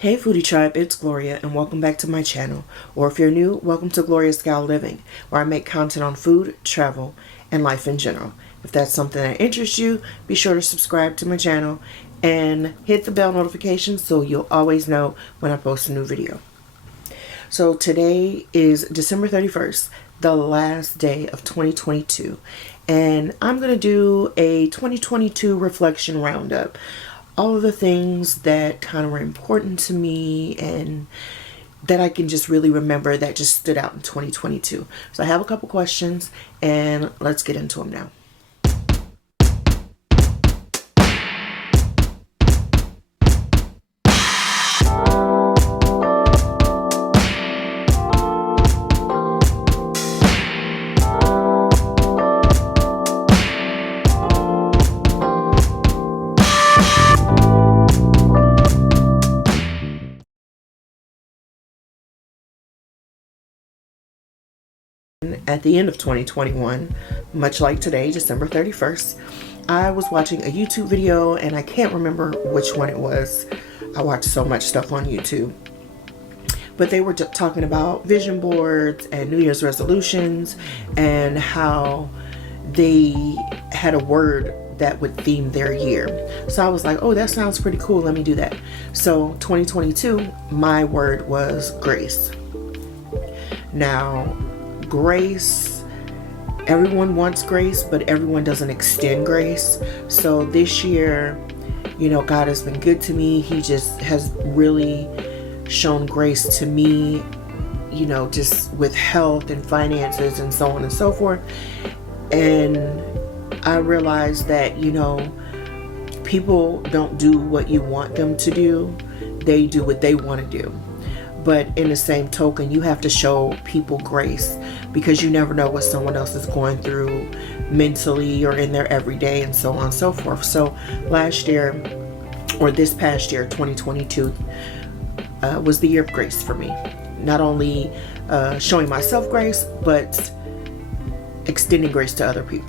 Hey Foodie Tribe, it's Gloria and welcome back to my channel. Or if you're new, welcome to Gloriousgal Living, where I make content on food, travel, and life in general. If that's something that interests you, be sure to subscribe to my channel and hit the bell notification so you'll always know when I post a new video. So today is December 31st, the last day of 2022, and I'm going to do a 2022 reflection roundup. All of the things that kind of were important to me and that I can just really remember that just stood out in 2022. So I have a couple questions and let's get into them now. At the end of 2021, much like today, December 31st, I was watching a YouTube video and I can't remember which one it was. I watch so much stuff on YouTube. But they were talking about vision boards and New Year's resolutions and how they had a word that would theme their year. So I was like, oh, that sounds pretty cool. Let me do that. So 2022, my word was grace. Now, grace, everyone wants grace, but everyone doesn't extend grace. So this year, God has been good to me. He just has really shown grace to me, just with health and finances and so on and so forth. And I realized that, people don't do what you want them to do. They do what they want to do. But in the same token, you have to show people grace because you never know what someone else is going through mentally or in their everyday and so on and so forth. So last year, or this past year, 2022, was the year of grace for me. Not only showing myself grace, but extending grace to other people,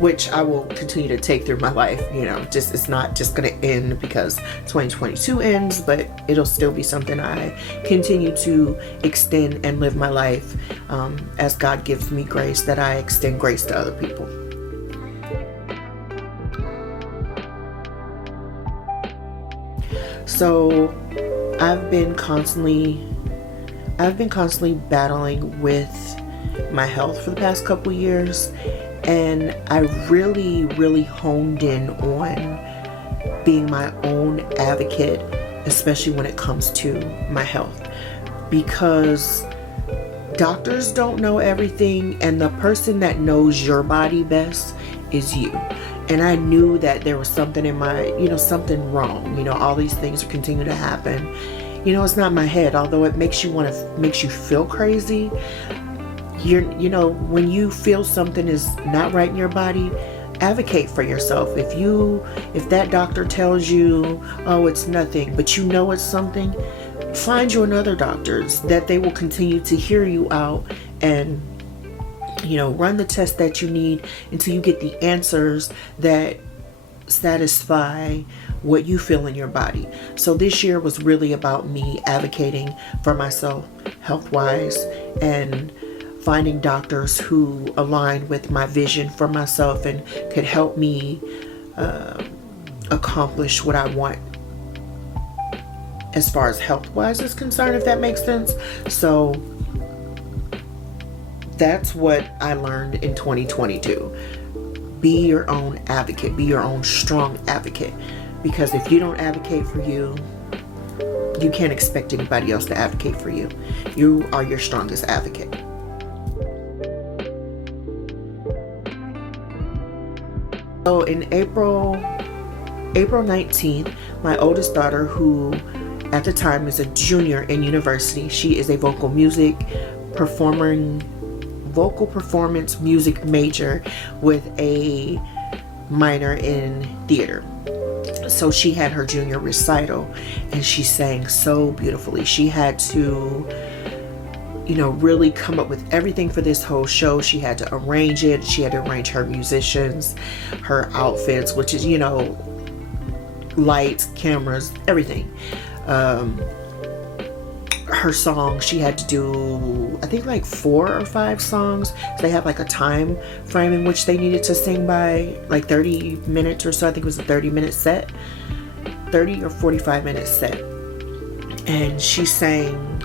which I will continue to take through my life. It's not just going to end because 2022 ends, but it'll still be something I continue to extend and live my life as God gives me grace, that I extend grace to other people. So I've been constantly battling with my health for the past couple years. And I really honed in on being my own advocate, especially when it comes to my health, because doctors don't know everything, and the person that knows your body best is you. And I knew that there was something in my, something wrong. All these things are continuing to happen. It's not my head, although it makes you feel crazy. When you feel something is not right in your body, advocate for yourself. If that doctor tells you, oh, it's nothing, but it's something, find you another doctor that they will continue to hear you out and, run the test that you need until you get the answers that satisfy what you feel in your body. So this year was really about me advocating for myself health-wise and finding doctors who align with my vision for myself and could help me accomplish what I want as far as health-wise is concerned, if that makes sense. So that's what I learned in 2022. Be your own advocate. Be your own strong advocate. Because if you don't advocate for you, you can't expect anybody else to advocate for you. You are your strongest advocate. So in April 19th, my oldest daughter, who at the time is a junior in university, she is a vocal performance music major with a minor in theater. So she had her junior recital and she sang so beautifully. She had to really come up with everything for this whole show. She had to arrange it. She had to arrange her musicians, her outfits, which is, lights, cameras, everything. Her song, she had to do, I think, like 4 or 5 songs. So they have like a time frame in which they needed to sing by, like 30 minutes or so. I think it was a 30-minute set, 30 or 45-minute set. And she sang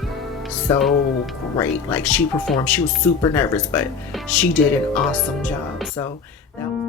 so great. Like, she performed. She was super nervous, but she did an awesome job. So that was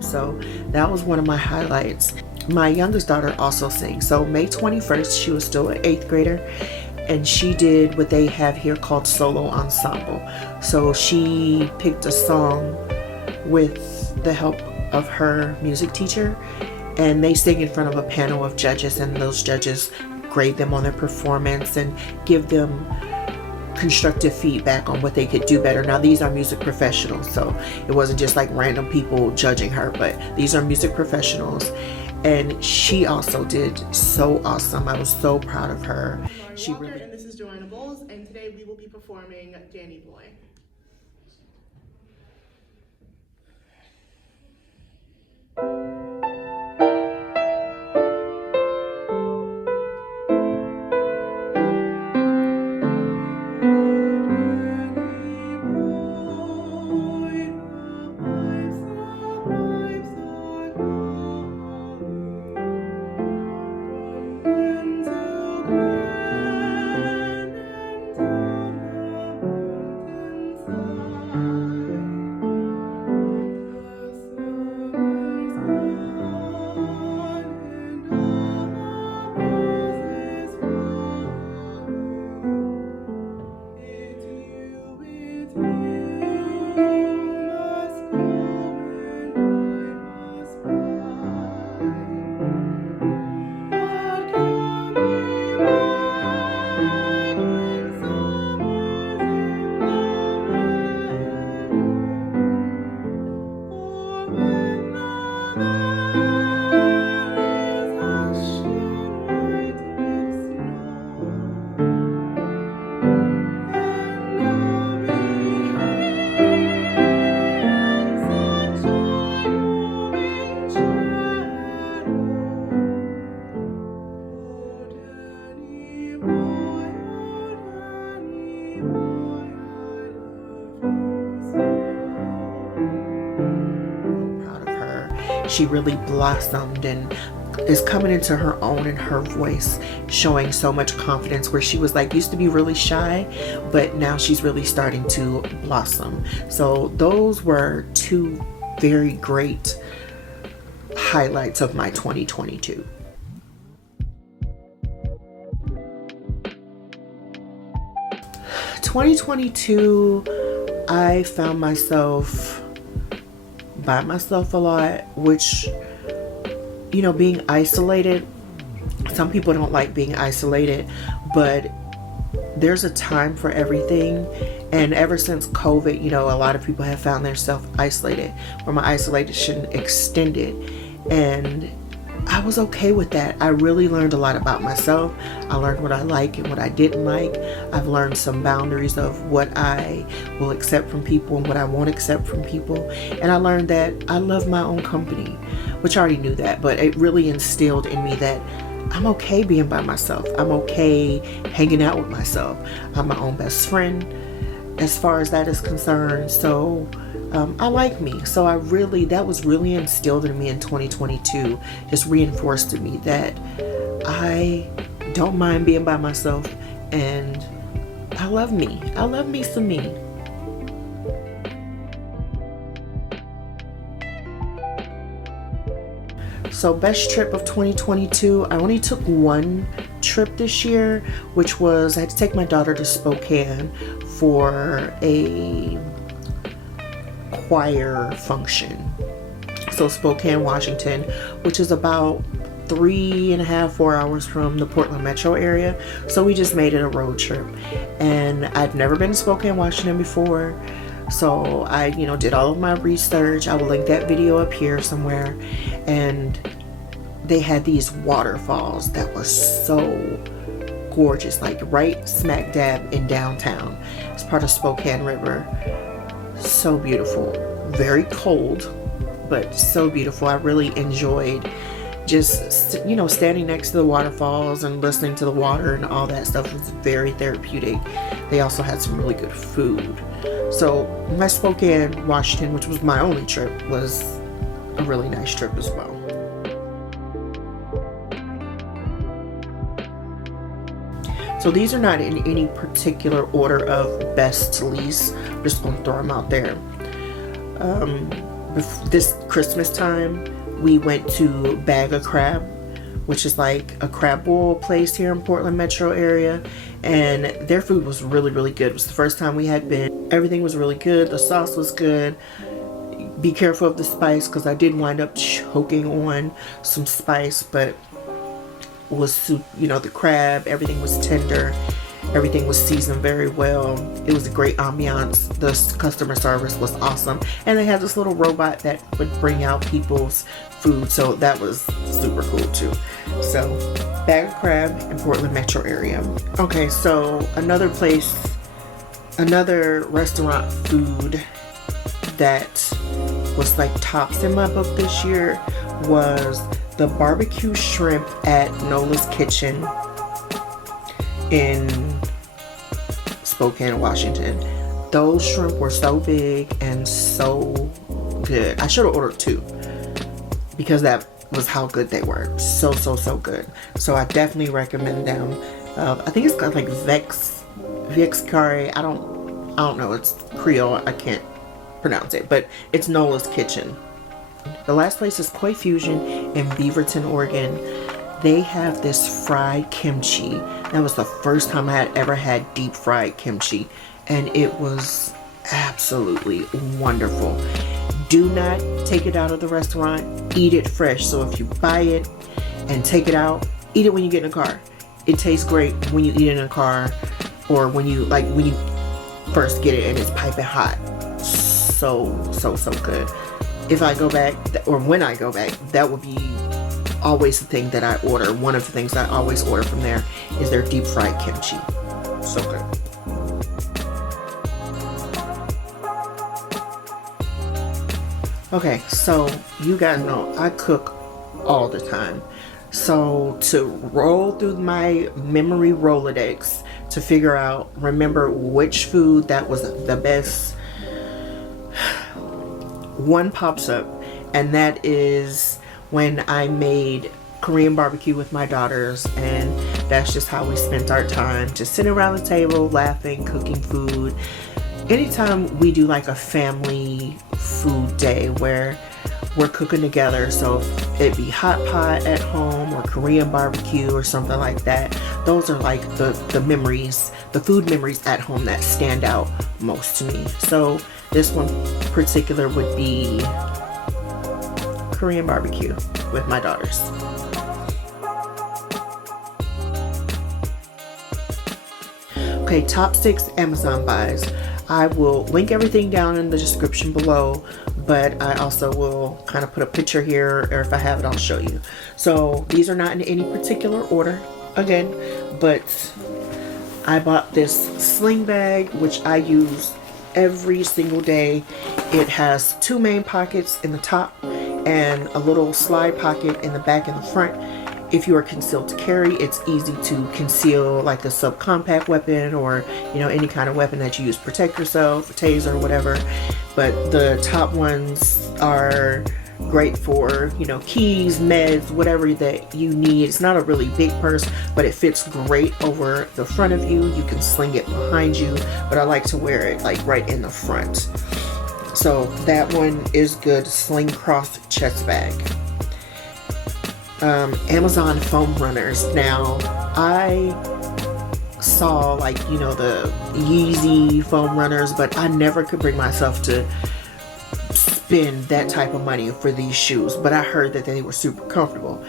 so that was one of my highlights. My youngest daughter also sings. So May 21st, she was still an 8th grader, and she did what they have here called solo ensemble. So she picked a song with the help of her music teacher, and they sing in front of a panel of judges, and those judges grade them on their performance and give them constructive feedback on what they could do better. Now, these are music professionals, so it wasn't just like random people judging her, but these are music professionals. And she also did so awesome. I was so proud of her. She really. And this is Joanna Bowles, and today we will be performing Danny Boy. She really blossomed and is coming into her own in her voice, showing so much confidence, where she was like, used to be really shy, but now she's really starting to blossom. So those were 2 very great highlights of my 2022. I found myself by myself a lot, which, you know, being isolated, some people don't like being isolated, but there's a time for everything. And ever since COVID, you know, a lot of people have found themselves isolated, or my isolation extended, and I was okay with that. I really learned a lot about myself. I learned what I like and what I didn't like. I've learned some boundaries of what I will accept from people and what I won't accept from people. And I learned that I love my own company, which I already knew that, but it really instilled in me that I'm okay being by myself. I'm okay hanging out with myself. I'm my own best friend as far as that is concerned. So I like me. So that was really instilled in me in 2022. Just reinforced to me that I don't mind being by myself, and I love me. I love me some me. So best trip of 2022, I only took one trip this year, which was I had to take my daughter to Spokane for a choir function. So Spokane, Washington, which is about 3.5, 4 hours from the Portland metro area. So we just made it a road trip, and I've never been to Spokane, Washington before. So I, did all of my research. I will link that video up here somewhere. And they had these waterfalls that were so gorgeous, like right smack dab in downtown. It's part of Spokane River. So beautiful. Very cold, but so beautiful. I really enjoyed just, standing next to the waterfalls and listening to the water, and all that stuff was very therapeutic. They also had some really good food. So my Spokane, Washington, which was my only trip, was a really nice trip as well. So these are not in any particular order of best to least. I'm just going to throw them out there. This Christmas time, we went to Bag of Crab, which is like a crab boil place here in Portland metro area, and their food was really, really good. It was the first time we had been. Everything was really good. The sauce was good. Be careful of the spice, because I did wind up choking on some spice, but it was soup, the crab, everything was tender. Everything was seasoned very well. It was a great ambiance. The customer service was awesome. And they had this little robot that would bring out people's food. So that was super cool too. So, Bag of Crab in Portland metro area. Okay, so another restaurant food that was like tops in my book this year was the barbecue shrimp at Nola's Kitchen in Spokane, Washington. Those shrimp were so big and so good. I should have ordered 2, because that was how good they were. So good. So I definitely recommend them. I think it's got like Vex curry. I don't know. It's Creole. I can't pronounce it, but it's Nola's Kitchen. The last place is Koi Fusion in Beaverton, Oregon. They have this fried kimchi. That was the first time I had ever had deep fried kimchi, and it was absolutely wonderful. Do not take it out of the restaurant. Eat it fresh. So if you buy it and take it out, eat it when you get in the car. It tastes great when you eat it in a car, or when you first get it and it's piping hot. So good. If I go back, or when I go back, that will be always the thing that I order. One of the things I always order from there is their deep fried kimchi. So good. Okay, so you guys know I cook all the time. So to roll through my memory Rolodex to remember which food that was the best, one pops up, and that is when I made Korean barbecue with my daughters, and that's just how we spent our time, just sitting around the table, laughing, cooking food. Anytime we do like a family food day where we're cooking together, so it'd be hot pot at home or Korean barbecue or something like that, those are like the memories, the food memories at home that stand out most to me. So this one particular would be Korean barbecue with my daughters. Okay, top 6 Amazon buys. I will link everything down in the description below, but I also will kind of put a picture here, or if I have it, I'll show you. So these are not in any particular order, again, but I bought this sling bag, which I use every single day. It has 2 main pockets in the top and a little slide pocket in the back and the front. if you are concealed to carry, it's easy to conceal like a subcompact weapon, or you know, any kind of weapon that you use to protect yourself, a taser or whatever. But the top ones are great for, you know, keys, meds, whatever that you need. It's not a really big purse, but it fits great over the front of you. You can sling it behind you, but I like to wear it like right in the front. So that one is good. Sling cross chest bag. Amazon foam runners. Now, I saw like, you know, the Yeezy foam runners, but I never could bring myself to spend that type of money for these shoes. But I heard that they were super comfortable.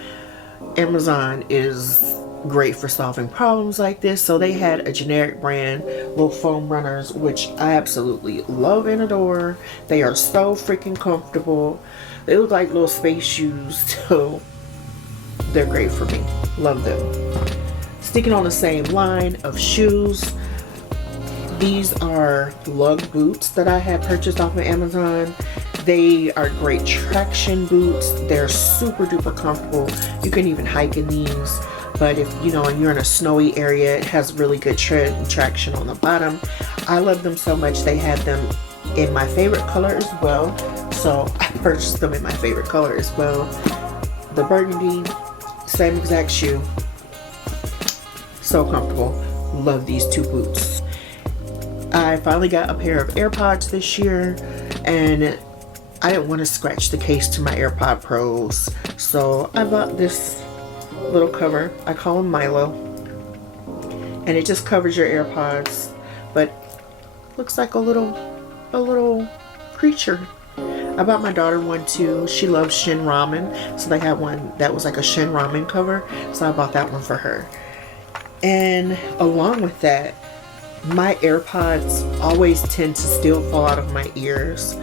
Amazon is great for solving problems like this. So they had a generic brand, little foam runners, which I absolutely love and adore. They are so freaking comfortable. They look like little space shoes, so they're great for me. Love them. Sticking on the same line of shoes, these are lug boots that I had purchased off of Amazon. They are great traction boots. They're super duper comfortable. You can even hike in these. But if you know you're in a snowy area, it has really good tread and traction on the bottom. I love them so much. They had them in my favorite color as well, so I purchased them in my favorite color as well. The burgundy, same exact shoe. So comfortable. Love these two boots. I finally got a pair of AirPods this year, and I didn't want to scratch the case to my AirPod Pros, so I bought this little cover. I call them Milo, and it just covers your AirPods, but looks like a little creature. I bought my daughter one too. She loves Shin Ramen, so they had one that was like a Shin Ramen cover, so I bought that one for her. And along with that, my AirPods always tend to still fall out of my ears,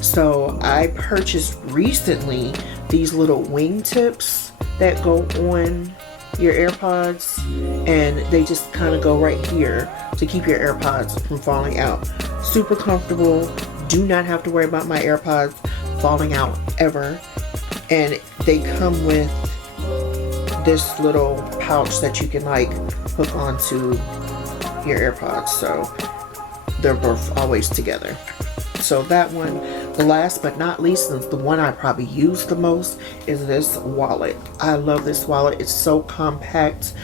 so I purchased recently these little wing tips that go on your AirPods, and they just kind of go right here to keep your AirPods from falling out. Super comfortable. Do not have to worry about my AirPods falling out ever. And they come with this little pouch that you can like hook onto your AirPods, so they're both always together. So that one. The last but not least, the one I probably use the most, is this wallet. I love this wallet. It's so compact.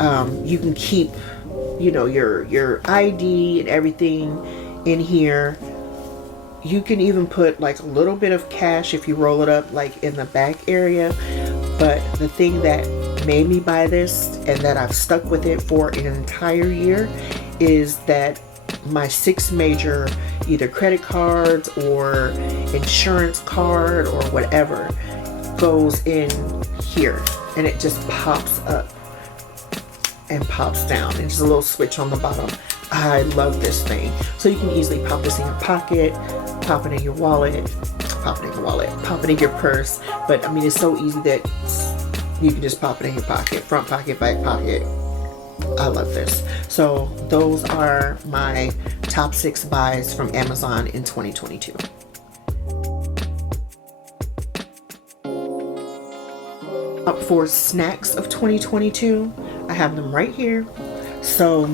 You can keep, you know, your ID and everything in here. You can even put like a little bit of cash if you roll it up like in the back area. But the thing that made me buy this, and that I've stuck with it for an entire year, is that my 6 major either credit cards or insurance card or whatever goes in here, and it just pops up and pops down, and there's a little switch on the bottom. I love this thing. So you can easily pop this in your pocket, pop it in your wallet, pop it in your purse. But I mean, it's so easy that you can just pop it in your pocket, front pocket, back pocket. I love this. So those are my top 6 buys from Amazon in 2022. Up for snacks of 2022, I have them right here. So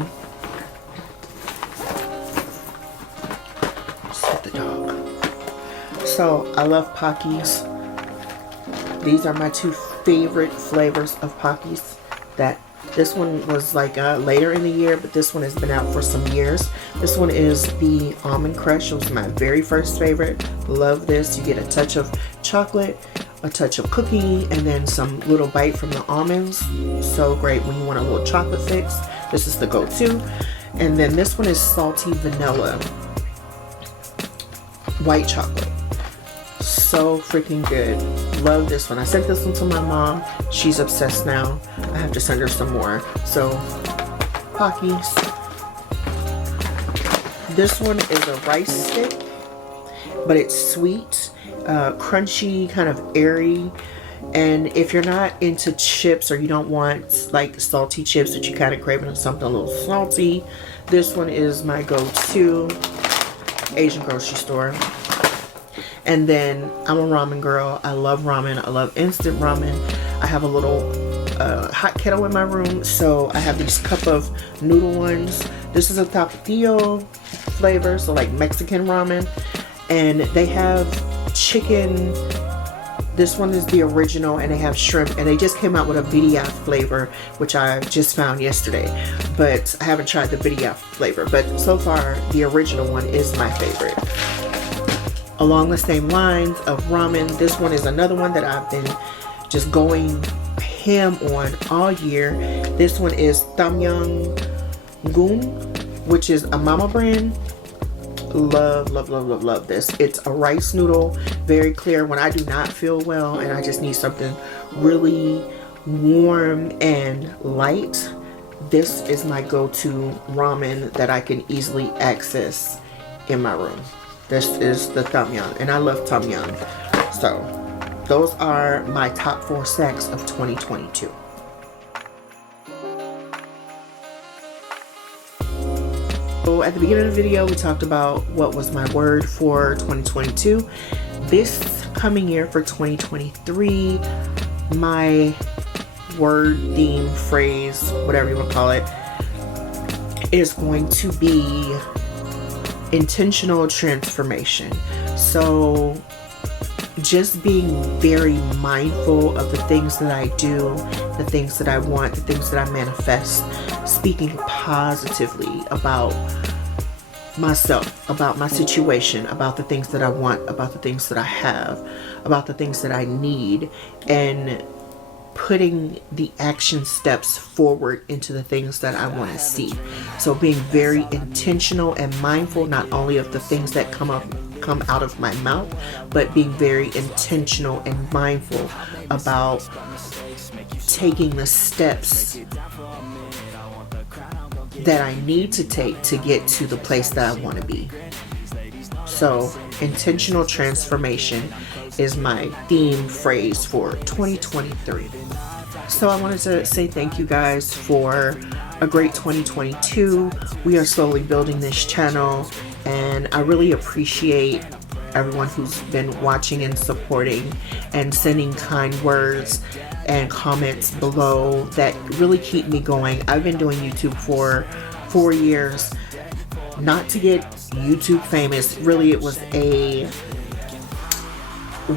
just the dog. So I love Pockies. These are my 2 favorite flavors of Pockies. This one was like later in the year, but this one has been out for some years. This one is the Almond Crush. It was my very first favorite. Love this. You get a touch of chocolate, a touch of cookie, and then some little bite from the almonds. So great when you want a little chocolate fix. This is the go-to. And then this one is salty vanilla, white chocolate. So freaking good. Love this one. I sent this one to my mom. She's obsessed now. I have to send her some more. So Pockies. This one is a rice stick, but it's sweet, crunchy, kind of airy. And if you're not into chips, or you don't want like salty chips, but you kind of craving something a little salty, this one is my go-to. Asian grocery store. And then I'm a ramen girl. I love ramen. I love instant ramen. I have a little a hot kettle in my room, so I have these cup of noodle ones. This is a tapatio flavor, so like Mexican ramen, and they have chicken. This one is the original, and they have shrimp, and they just came out with a birria flavor, which I just found yesterday, but I haven't tried the birria flavor. But so far, the original one is my favorite. Along the same lines of ramen, this one is another one that I've been just going ham on all year. This one is Tamyang Gun, which is a mama brand. Love, love, love, love, love this. It's a rice noodle, very clear when I do not feel well and I just need something really warm and light. This is my go-to ramen that I can easily access in my room. This is the Tamyang, and I love Tamyang. So those are my top 4 snacks of 2022. So at the beginning of the video, we talked about what was my word for 2022. This coming year for 2023, my word, theme, phrase, whatever you want to call it, is going to be intentional transformation. So just being very mindful of the things that I do, the things that I want, the things that I manifest, speaking positively about myself, about my situation, about the things that I want, about the things that I have, about the things that I need, and putting the action steps forward into the things that I want to see. So being very intentional and mindful, not only of the things that come out of my mouth, but being very intentional and mindful about taking the steps that I need to take to get to the place that I want to be. So intentional transformation is my theme phrase for 2023. So I wanted to say thank you guys for a great 2022. We are slowly building this channel, and I really appreciate everyone who's been watching and supporting and sending kind words and comments below that really keep me going. I've been doing YouTube for 4 years, not to get YouTube famous. Really, it was a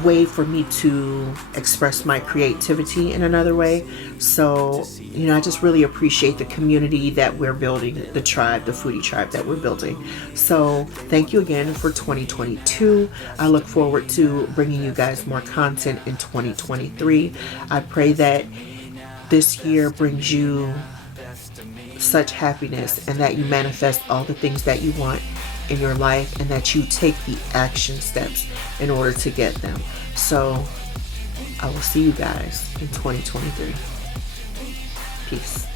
way for me to express my creativity in another way. So, you know, I just really appreciate the community that we're building, the tribe, the foodie tribe that we're building. So thank you again for 2022. I look forward to bringing you guys more content in 2023. I pray that this year brings you such happiness, and that you manifest all the things that you want in your life, and that you take the action steps in order to get them. So I will see you guys in 2023. Peace.